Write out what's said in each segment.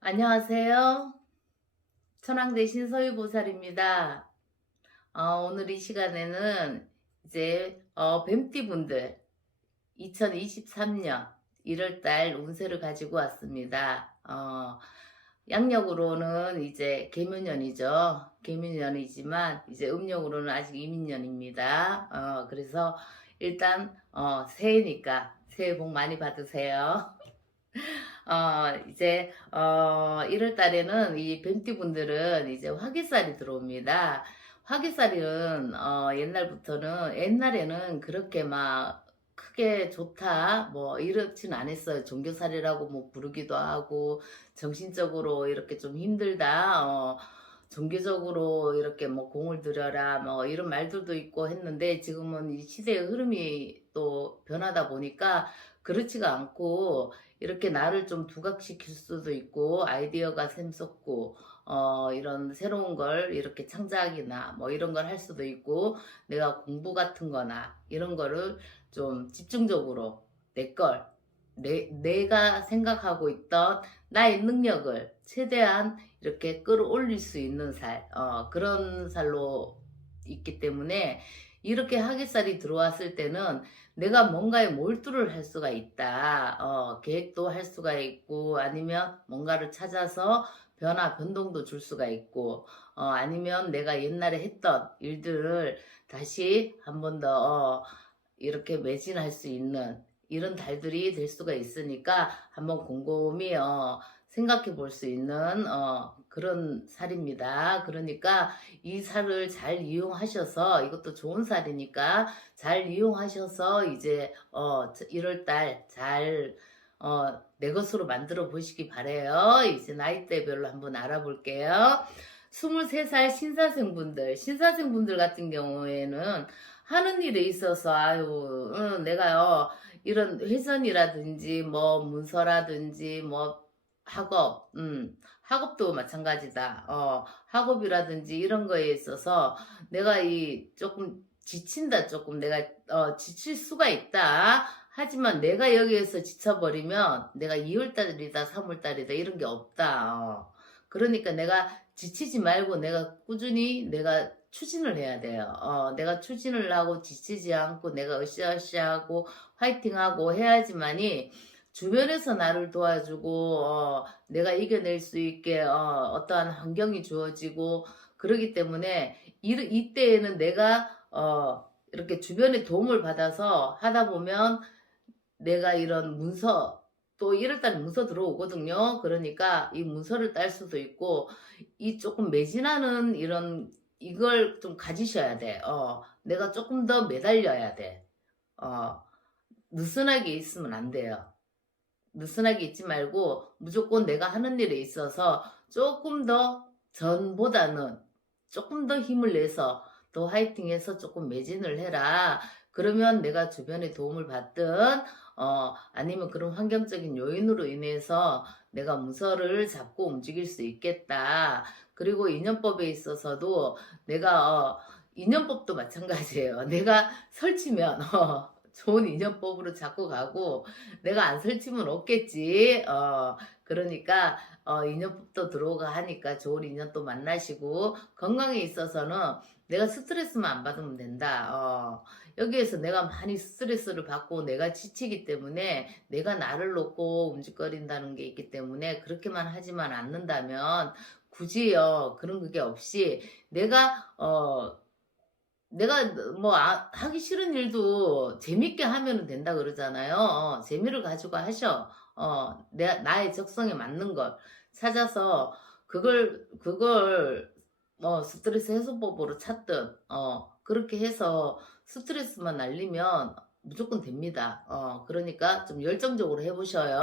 안녕하세요. 천황대 신서유보살입니다. 어, 오늘 이 시간에는 이제 어, 뱀띠분들 2023년 1월달 운세를 가지고 왔습니다. 어, 양력으로는 이제 개묘년이죠. 개묘년이지만 이제 음력으로는 아직 이민년입니다. 어, 그래서 일단 어, 새해니까 새해 복 많이 받으세요. 어, 이제, 어, 1월 달에는 이 뱀띠 분들은 이제 화기살이 들어옵니다. 화기살은, 어, 옛날부터는, 옛날에는 그렇게 막 크게 좋다, 뭐, 이렇진 않았어요. 종교살이라고 뭐 부르기도 하고, 정신적으로 이렇게 좀 힘들다, 어, 종교적으로 이렇게 뭐 공을 들여라, 뭐 이런 말들도 있고 했는데, 지금은 이 시대의 흐름이 또 변하다 보니까, 그렇지가 않고, 이렇게 나를 좀 두각시킬 수도 있고 아이디어가 샘솟고 어 이런 새로운 걸 이렇게 창작이나 뭐 이런 걸 할 수도 있고 내가 공부 같은 거나 이런 거를 좀 집중적으로 내걸 내, 내가 생각하고 있던 나의 능력을 최대한 이렇게 끌어올릴 수 있는 살, 어, 그런 살로 있기 때문에 이렇게 하깃살이 들어왔을 때는 내가 뭔가에 몰두를 할 수가 있다. 어, 계획도 할 수가 있고, 아니면 뭔가를 찾아서 변화, 변동도 줄 수가 있고, 어, 아니면 내가 옛날에 했던 일들을 다시 한 번 더, 어, 이렇게 매진할 수 있는 이런 달들이 될 수가 있으니까 한번 곰곰이, 어, 생각해 볼 수 있는, 어, 그런 살입니다. 그러니까 이 살을 잘 이용하셔서 이것도 좋은 살이니까 잘 이용하셔서 이제 어 1월 달 잘 어, 내 것으로 만들어 보시기 바래요. 이제 나이대별로 한번 알아볼게요. 23살 신사생분들, 신사생분들 같은 경우에는 하는 일에 있어서 아유, 응, 내가요 이런 회선이라든지 뭐 문서라든지 뭐 학업, 음, 학업도 마찬가지다. 어, 학업이라든지 이런 거에 있어서 내가 이 조금 지친다, 조금 내가 어, 지칠 수가 있다. 하지만 내가 여기에서 지쳐버리면 내가 2월달이다, 3월달이다 이런 게 없다. 어. 그러니까 내가 지치지 말고 내가 꾸준히 내가 추진을 해야 돼요. 어, 내가 추진을 하고 지치지 않고 내가 으쌰으쌰하고 화이팅하고 해야지만이 주변에서 나를 도와주고 어, 내가 이겨낼 수 있게 어, 떠한 환경이 주어지고 그러기 때문에 이, 이때에는 내가 어, 이렇게 주변의 도움을 받아서 하다 보면 내가 이런 문서 또 1월달에 문서 들어오거든요. 그러니까 이 문서를 딸 수도 있고 이 조금 매진하는 이런 이걸 좀 가지셔야 돼. 어, 내가 조금 더 매달려야 돼. 어, 느슨하게 있으면 안 돼요. 느슨하게 있지 말고 무조건 내가 하는 일에 있어서 조금 더 전보다는 조금 더 힘을 내서 더 화이팅해서 조금 매진을 해라. 그러면 내가 주변에 도움을 받든 어 아니면 그런 환경적인 요인으로 인해서 내가 문서를 잡고 움직일 수 있겠다. 그리고 인연법에 있어서도 내가 어 인연법도 마찬가지예요. 내가 설치면 어 좋은 인연법으로 잡고 가고 내가 안 설치면 없겠지. 어, 그러니까 어, 인연법도 들어오가 하니까 좋은 인연 또 만나시고 건강에 있어서는 내가 스트레스만 안 받으면 된다. 어, 여기에서 내가 많이 스트레스를 받고 내가 지치기 때문에 내가 나를 놓고 움직거린다는 게 있기 때문에 그렇게만 하지만 않는다면 굳이요 그런 그게 없이 내가 어 내가 뭐 아- 하기 싫은 일도 재밌게 하면 된다 그러잖아요. 어, 재미를 가지고 하셔. 어, 내, 나의 적성에 맞는 걸 찾아서 그걸 그걸 어, 스트레스 해소법으로 찾든 어, 그렇게 해서 스트레스만 날리면 무조건 됩니다. 어, 그러니까 좀 열정적으로 해보셔요.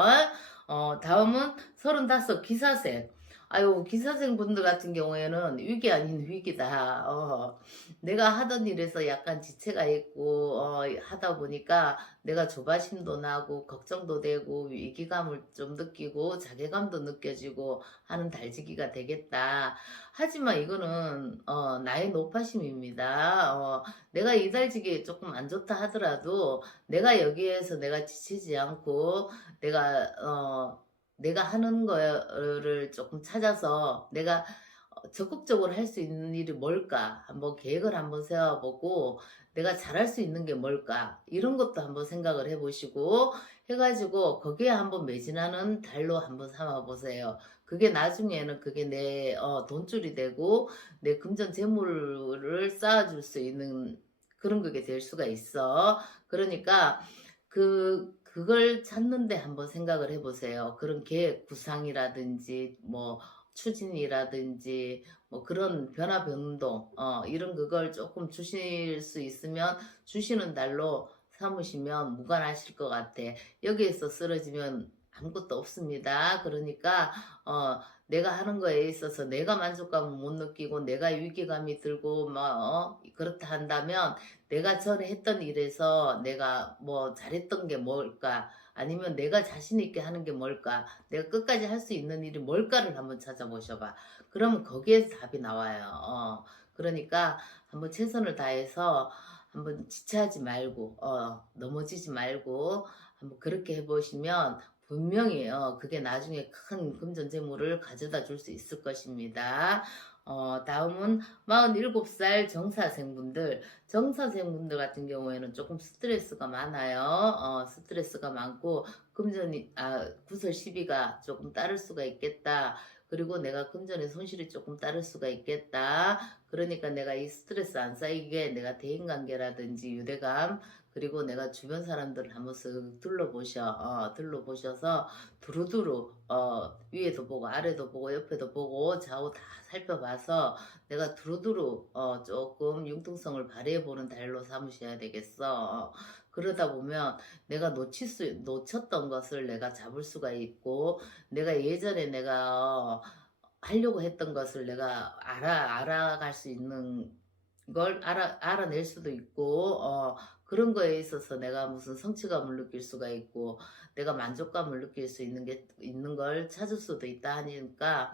어, 다음은 35 기사생. 아유, 기사생 분들 같은 경우에는 위기 아닌 위기다. 어, 내가 하던 일에서 약간 지체가 있고, 어, 하다 보니까 내가 조바심도 나고, 걱정도 되고, 위기감을 좀 느끼고, 자괴감도 느껴지고 하는 달지기가 되겠다. 하지만 이거는, 어, 나의 노파심입니다. 어, 내가 이 달지기 조금 안 좋다 하더라도, 내가 여기에서 내가 지치지 않고, 내가, 어, 내가 하는 거를 조금 찾아서 내가 어, 적극적으로 할 수 있는 일이 뭘까 한번 계획을 한번 세워보고 내가 잘할 수 있는 게 뭘까 이런 것도 한번 생각을 해보시고 해가지고 거기에 한번 매진하는 달로 한번 삼아보세요. 그게 나중에는 그게 내 어, 돈줄이 되고 내 금전 재물을 쌓아줄 수 있는 그런 그게 될 수가 있어. 그러니까 그 그걸 찾는데 한번 생각을 해보세요. 그런 계획 구상이라든지 뭐 추진이라든지 뭐 그런 변화 변동 어 이런 그걸 조금 주실 수 있으면 주시는 달로 삼으시면 무관하실 것 같아. 여기에서 쓰러지면 아무것도 없습니다. 그러니까 어 내가 하는 거에 있어서 내가 만족감을 못 느끼고 내가 위기감이 들고 뭐 어, 그렇다 한다면 내가 전에 했던 일에서 내가 뭐 잘했던 게 뭘까? 아니면 내가 자신 있게 하는 게 뭘까? 내가 끝까지 할 수 있는 일이 뭘까를 한번 찾아보셔봐. 그러면 거기에서 답이 나와요. 어, 그러니까 한번 최선을 다해서 한번 지체하지 말고 어, 넘어지지 말고 한번 그렇게 해보시면 분명히 어, 그게 나중에 큰 금전 재물을 가져다 줄 수 있을 것입니다. 어, 다음은 47살 정사생분들. 정사생분들 같은 경우에는 조금 스트레스가 많아요. 어, 스트레스가 많고, 금전이, 아, 구설 시비가 조금 따를 수가 있겠다. 그리고 내가 금전에 손실이 조금 따를 수가 있겠다. 그러니까 내가 이 스트레스 안 쌓이게 내가 대인관계라든지 유대감, 그리고 내가 주변 사람들을 한번 쓱 둘러보셔, 어, 둘러보셔서 두루두루, 어, 위에도 보고, 아래도 보고, 옆에도 보고, 좌우 다 살펴봐서 내가 두루두루, 어, 조금 융통성을 발휘해보는 달로 삼으셔야 되겠어. 어, 그러다 보면 내가 놓칠 수, 놓쳤던 것을 내가 잡을 수가 있고, 내가 예전에 내가, 어, 하려고 했던 것을 내가 알아, 알아갈 수 있는 걸 알아, 알아낼 수도 있고, 어, 그런 거에 있어서 내가 무슨 성취감을 느낄 수가 있고 내가 만족감을 느낄 수 있는 게 있는 걸 찾을 수도 있다 하니까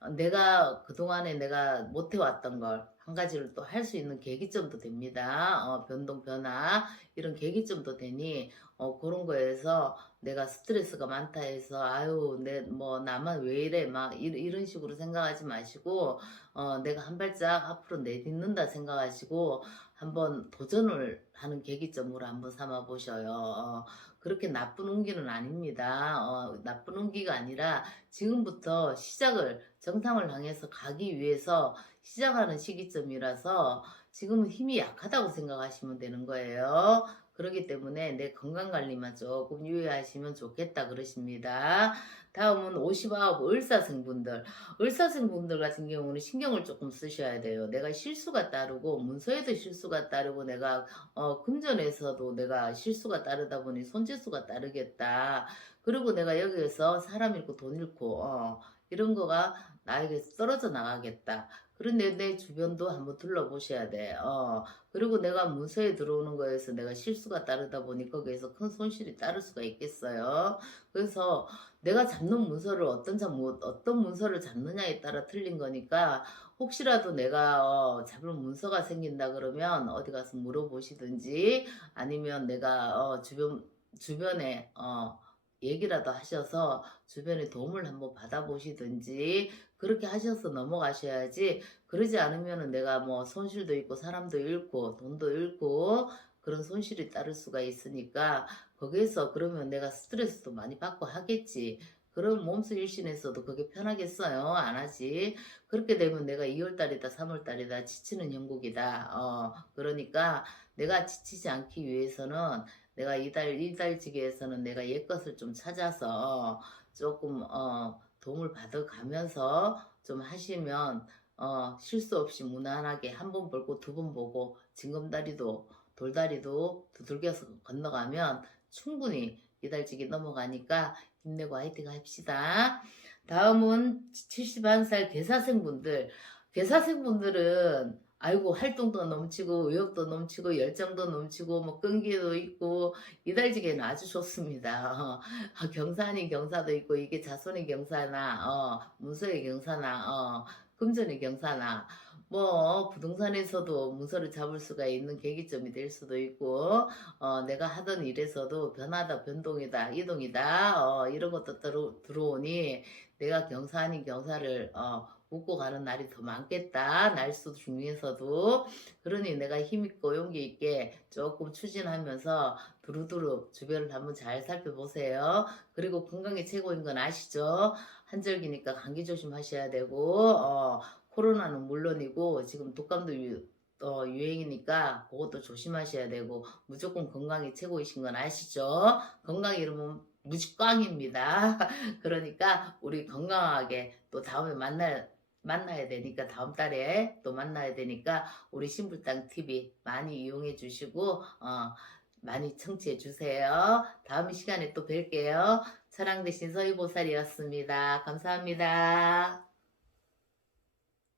어, 내가 그동안에 내가 못 해왔던 걸 한 가지를 또 할 수 있는 계기점도 됩니다. 어, 변동 변화 이런 계기점도 되니 어, 그런 거에서 내가 스트레스가 많다 해서 아유 내 뭐 나만 왜 이래 막 이, 이런 식으로 생각하지 마시고 어, 내가 한 발짝 앞으로 내딛는다 생각하시고 한번 도전을 하는 계기점으로 한번 삼아 보셔요. 어, 그렇게 나쁜 운기는 아닙니다. 어, 나쁜 운기가 아니라 지금부터 시작을 정상을 향해서 가기 위해서 시작하는 시기점이라서 지금은 힘이 약하다고 생각하시면 되는 거예요. 그렇기 때문에 내 건강 관리만 조금 유의하시면 좋겠다 그러십니다. 다음은 59 을사생분들. 을사생분들 같은 경우는 신경을 조금 쓰셔야 돼요. 내가 실수가 따르고 문서에도 실수가 따르고 내가 어, 금전에서도 내가 실수가 따르다 보니 손재수가 따르겠다. 그리고 내가 여기에서 사람 잃고 돈 잃고 어, 이런 거가 나에게 떨어져 나가겠다. 그런데 내 주변도 한번 둘러보셔야 돼. 어, 그리고 내가 문서에 들어오는 거에서 내가 실수가 따르다 보니 거기에서 큰 손실이 따를 수가 있겠어요. 그래서 내가 잡는 문서를 어떤 잡, 뭐, 어떤 문서를 잡느냐에 따라 틀린 거니까 혹시라도 내가 어, 잡을 문서가 생긴다 그러면 어디 가서 물어보시든지 아니면 내가 어, 주변 주변에 어, 얘기라도 하셔서 주변에 도움을 한번 받아보시든지 그렇게 하셔서 넘어가셔야지 그러지 않으면은 내가 뭐 손실도 있고 사람도 잃고 돈도 잃고 그런 손실이 따를 수가 있으니까 거기에서 그러면 내가 스트레스도 많이 받고 하겠지. 그럼 몸수 일신에서도 그게 편하겠어요? 안 하지. 그렇게 되면 내가 2월달이다, 3월달이다, 지치는 형국이다. 어, 그러니까 내가 지치지 않기 위해서는 내가 이달, 이달지기에서는 내가 옛 것을 좀 찾아서 조금, 어, 도움을 받아가면서 좀 하시면, 어, 실수 없이 무난하게 한번 보고 두 번 보고 징검다리도 돌다리도 두들겨서 건너가면 충분히 이달지기 넘어가니까 힘내고 화이팅 합시다. 다음은 71살 개사생분들. 개사생분들은 아이고 활동도 넘치고 의욕도 넘치고 열정도 넘치고 뭐 끈기도 있고 이달지기는 아주 좋습니다. 어, 경사니 경사도 있고 이게 자손의 경사나 어, 문서의 경사나 어, 금전의 경사나 뭐 부동산에서도 문서를 잡을 수가 있는 계기점이 될 수도 있고 어, 내가 하던 일에서도 변하다 변동이다 이동이다 어, 이런 것도 들어, 들어오니 내가 경사 아닌 경사를 어, 웃고 가는 날이 더 많겠다 날수 중에서도 그러니 내가 힘있고 용기 있게 조금 추진하면서 두루두루 주변을 한번 잘 살펴보세요 그리고 건강이 최고인 건 아시죠 한절기니까 감기 조심하셔야 되고 어, 코로나는 물론이고 지금 독감도 유, 어, 유행이니까 그것도 조심하셔야 되고 무조건 건강이 최고이신 건 아시죠? 건강 이러면 무지꽝입니다. 그러니까 우리 건강하게 또 다음에 만날 만나야 되니까 다음 달에 또 만나야 되니까 우리 신불당 TV 많이 이용해 주시고 어, 많이 청취해 주세요. 다음 시간에 또 뵐게요. 철학 대신 서희보살이었습니다. 감사합니다.